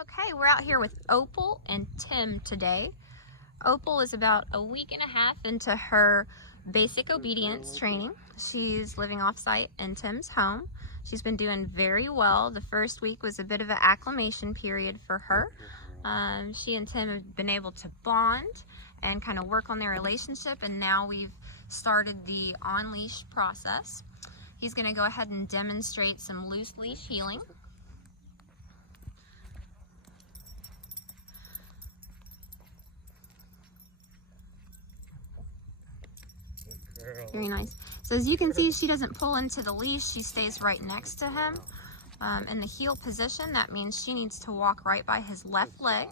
Okay, we're out here with Opal and Tim today. Opal is about a week and a half into her basic obedience training. She's living off-site in Tim's home. She's been doing very well. The first week was a bit of an acclimation period for her. She and Tim have been able to bond and kind of work on their relationship, and now we've started the on-leash process. He's going to go ahead and demonstrate some loose leash heeling. Very nice. So as you can see, she doesn't pull into the leash. She stays right next to him. In the heel position, that means she needs to walk right by his left leg.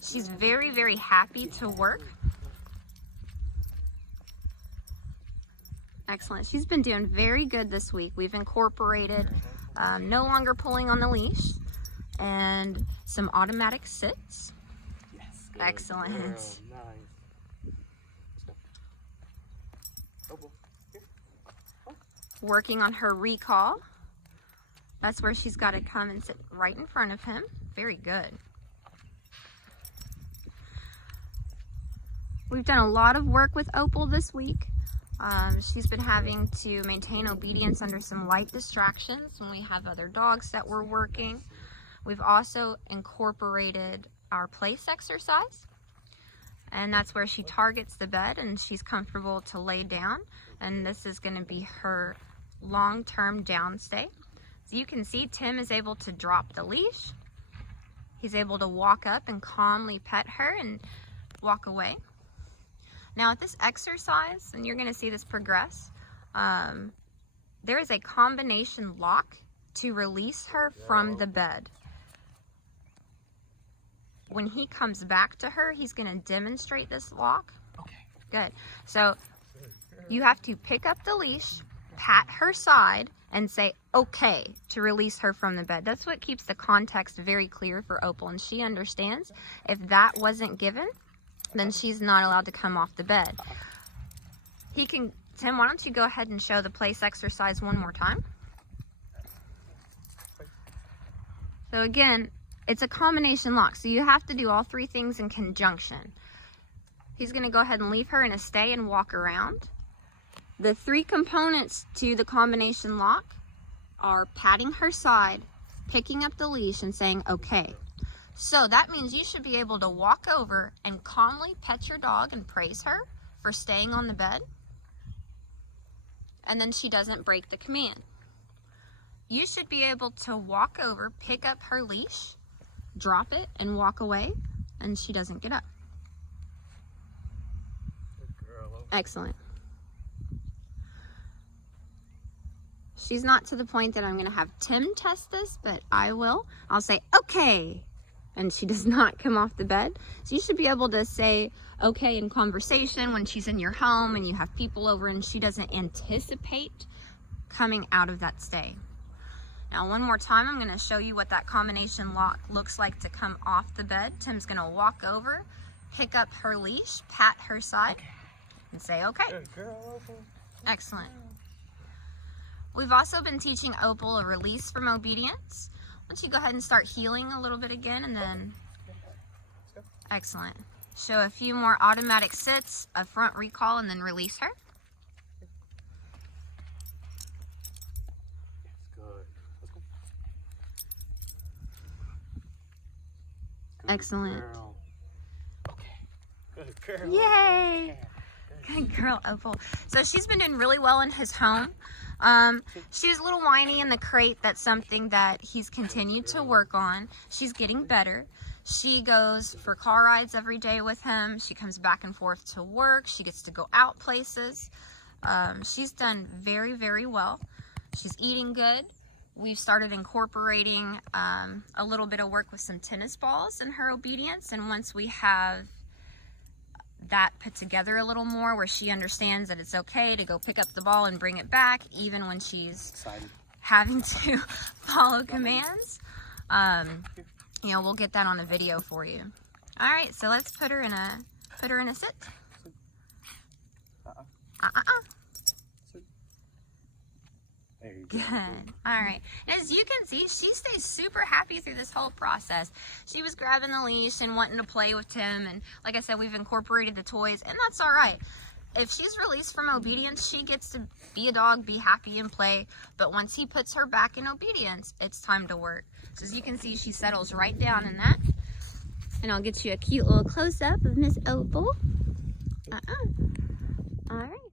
She's very, very happy to work. Excellent. She's been doing very good this week. We've incorporated no longer pulling on the leash and some automatic sits. Yes. Excellent. Girl, nice. Working on her recall. That's where she's got to come and sit right in front of him. Very good. We've done a lot of work with Opal this week. She's been having to maintain obedience under some light distractions when we have other dogs that we're working. We've also incorporated our place exercise, and that's where she targets the bed and she's comfortable to lay down, and this is going to be her long-term downstay. So you can see Tim is able to drop the leash. He's able to walk up and calmly pet her and walk away. Now at this exercise, and you're going to see this progress, there is a combination lock to release her from the bed. When he comes back to her, he's going to demonstrate this lock. Okay. Good. So you have to pick up the leash, pat her side, and say okay to release her from the bed. That's what keeps the context very clear for Opal, and she understands if that wasn't given, then she's not allowed to come off the bed. Tim, why don't you go ahead and show the place exercise one more time? So again, it's a combination lock, so you have to do all three things in conjunction. He's going to go ahead and leave her in a stay and walk around. The three components to the combination lock are patting her side, picking up the leash, and saying okay. So that means you should be able to walk over and calmly pet your dog and praise her for staying on the bed, and then she doesn't break the command. You should be able to walk over, pick up her leash, drop it, and walk away, and she doesn't get up. Excellent. She's not to the point that I'm going to have Tim test this, but I will. I'll say, okay, and she does not come off the bed. So you should be able to say okay in conversation when she's in your home and you have people over and she doesn't anticipate coming out of that stay. Now, one more time, I'm going to show you what that combination lock looks like to come off the bed. Tim's going to walk over, pick up her leash, pat her side, and say okay. Excellent. We've also been teaching Opal a release from obedience. Why don't you go ahead and start heeling a little bit again, and then, excellent. Show a few more automatic sits, a front recall, and then release her. Excellent. Good girl. Yay! Good girl, Opal. So she's been doing really well in his home. She's a little whiny in the crate. That's something that he's continued to work on. She's getting better. She goes for car rides every day with him. She comes back and forth to work. She gets to go out places. She's done very, very well. She's eating good. We've started incorporating a little bit of work with some tennis balls in her obedience, and once we have that put together a little more where she understands that it's okay to go pick up the ball and bring it back even when she's having to follow commands, you know, we'll get that on a video for you. All right, so let's put her in a sit. There you go. Good. All right. And as you can see, she stays super happy through this whole process. She was grabbing the leash and wanting to play with Tim. And like I said, we've incorporated the toys, and that's all right. If she's released from obedience, she gets to be a dog, be happy, and play. But once he puts her back in obedience, it's time to work. So as you can see, she settles right down in that. And I'll get you a cute little close-up of Miss Opal. All right.